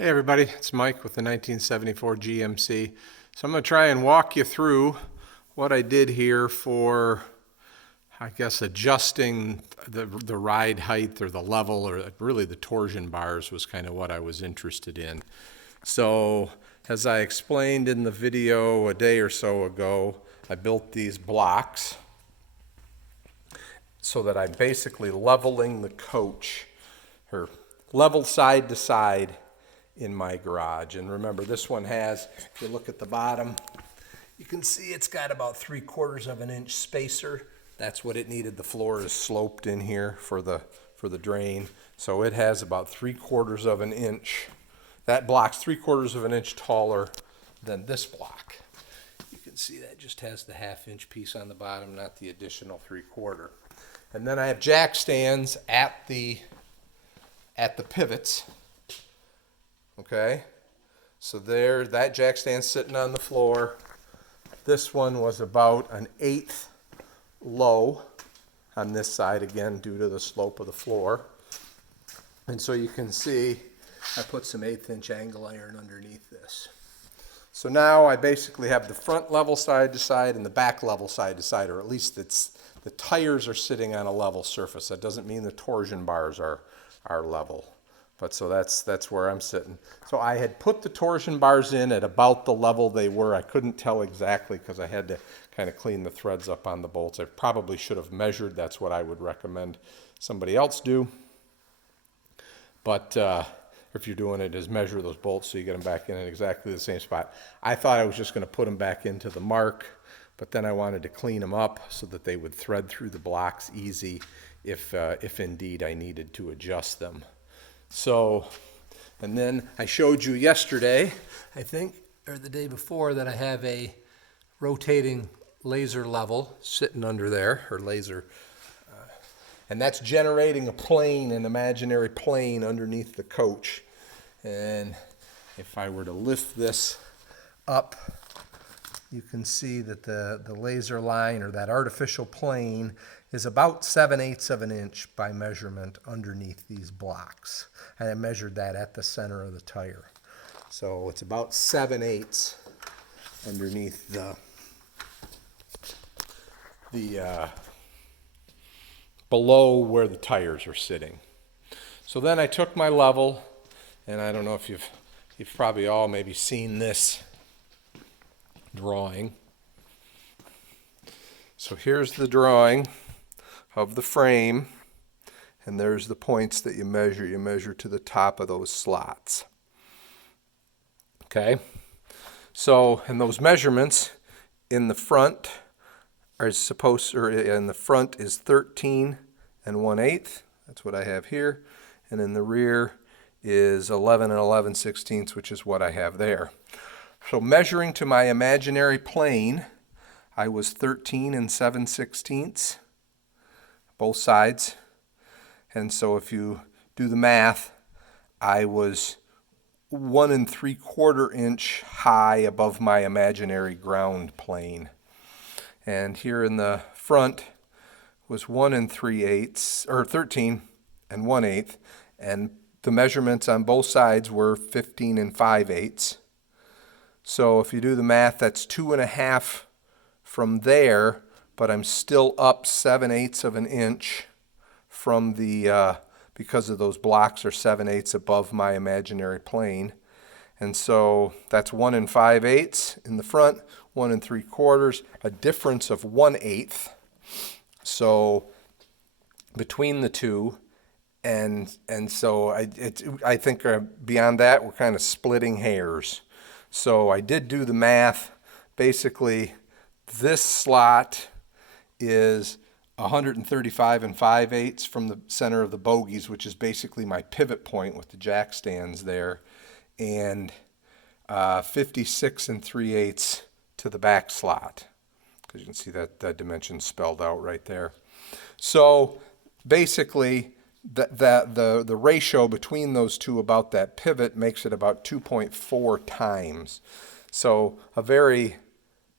Hey everybody, it's Mike with the 1974 GMC. So I'm going to try and walk you through what I did here for, I guess, adjusting the ride height or the level, or really the torsion bars was kind of what I was interested in. So as I explained in the video a day or so ago, I built these blocks so that I'm basically leveling the coach, or level side to side, in my garage. And remember, this one has, if you look at the bottom, you can see it's got about 3/4 of an inch spacer. That's what it needed. The floor is sloped in here for the drain, so it has about 3/4 of an inch. That block's 3/4 of an inch taller than this block. You can see that just has the 1/2 inch piece on the bottom, not the additional 3/4. And then I have jack stands at the pivots. Okay, so there, that jack stand's sitting on the floor. This one was about 1/8 low on this side, again, due to the slope of the floor. And so you can see I put some 1/8 inch angle iron underneath this. So now I basically have the front level side to side and the back level side to side, or at least the tires are sitting on a level surface. That doesn't mean the torsion bars are level. But so that's where I'm sitting. So I had put the torsion bars in at about the level they were. I couldn't tell exactly because I had to kind of clean the threads up on the bolts. I probably should have measured. That's what I would recommend somebody else do. But if you're doing it, is measure those bolts so you get them back in exactly the same spot. I thought I was just going to put them back into the mark, but then I wanted to clean them up so that they would thread through the blocks easy if indeed I needed to adjust them. So, and then I showed you yesterday, I think, or the day before, that I have a rotating laser level sitting under there, or laser, and that's generating a plane, an imaginary plane underneath the coach. And if I were to lift this up, you can see that the laser line, or that artificial plane, is about 7/8 of an inch by measurement underneath these blocks. And I measured that at the center of the tire. So it's about 7/8 underneath the below where the tires are sitting. So then I took my level, and I don't know if you've probably all maybe seen this drawing. So here's the drawing of the frame, and there's the points that you measure. You measure to the top of those slots. Okay, so, and those measurements in the front are supposed, or in the front is 13 1/8. That's what I have here, and in the rear is 11 11/16, which is what I have there. So measuring to my imaginary plane, I was 13 7/16, both sides. And so if you do the math, I was 1 3/4 inch high above my imaginary ground plane. And here in the front was 1 3/8, or 13 1/8, and the measurements on both sides were 15 5/8. So if you do the math, that's 2.5 from there, but I'm still up 7/8 of an inch from the, because of those blocks are 7/8 above my imaginary plane. And so that's 1 5/8 in the front, 1 3/4, a difference of 1/8. So between the two, and so I think beyond that, we're kind of splitting hairs. So I did do the math. Basically, this slot is 135 5/8 from the center of the bogies, which is basically my pivot point with the jack stands there, and 56 3/8 to the back slot, because you can see that dimension spelled out right there. So basically, the ratio between those two about that pivot makes it about 2.4 times. So a very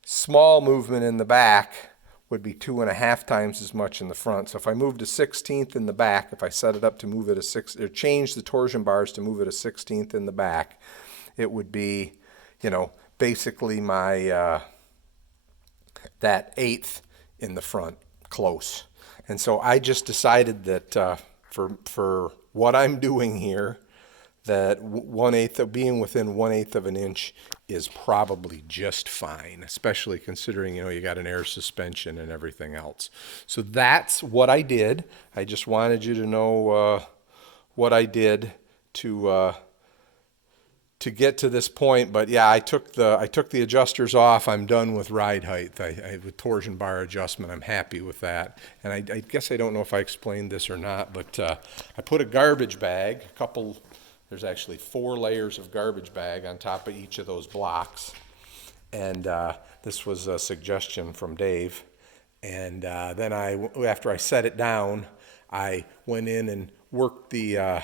small movement in the back would be 2.5 times as much in the front. So if I moved a 16th in the back, if I set it up to move it a six, or change the torsion bars to move it a 16th in the back, it would be, basically my that 1/8 in the front close. And so I just decided that for what I'm doing here, that 1/8 of being within 1/8 of an inch is probably just fine, especially considering, you got an air suspension and everything else. So that's what I did. I just wanted you to know what I did to get to this point. But yeah, I took the adjusters off. I'm done with ride height. With torsion bar adjustment, I'm happy with that. And I guess I don't know if I explained this or not, but I put a garbage bag, there's actually 4 layers of garbage bag on top of each of those blocks. And this was a suggestion from Dave. And then after I set it down, I went in and worked the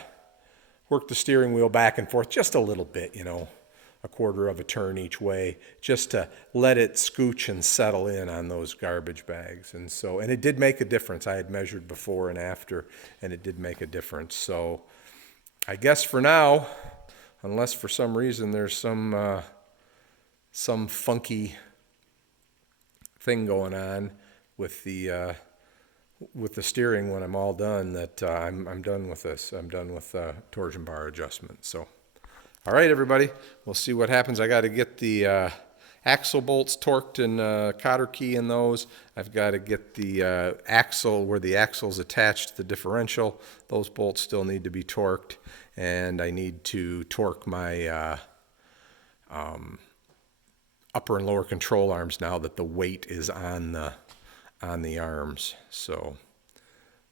steering wheel back and forth just a little bit, 1/4 of a turn each way, just to let it scooch and settle in on those garbage bags. And it did make a difference. I had measured before and after, and it did make a difference. So I guess for now, unless for some reason there's some funky thing going on with the steering when I'm all done, that I'm done with this. I'm done with torsion bar adjustment. So, all right, everybody, we'll see what happens. I got to get the axle bolts torqued and cotter key in those. I've got to get the axle, where the axle's attached to the differential. Those bolts still need to be torqued. And I need to torque my upper and lower control arms now that the weight is on the arms. So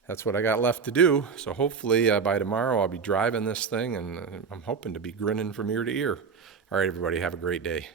that's what I got left to do. So hopefully by tomorrow I'll be driving this thing, and I'm hoping to be grinning from ear to ear. All right, everybody, have a great day.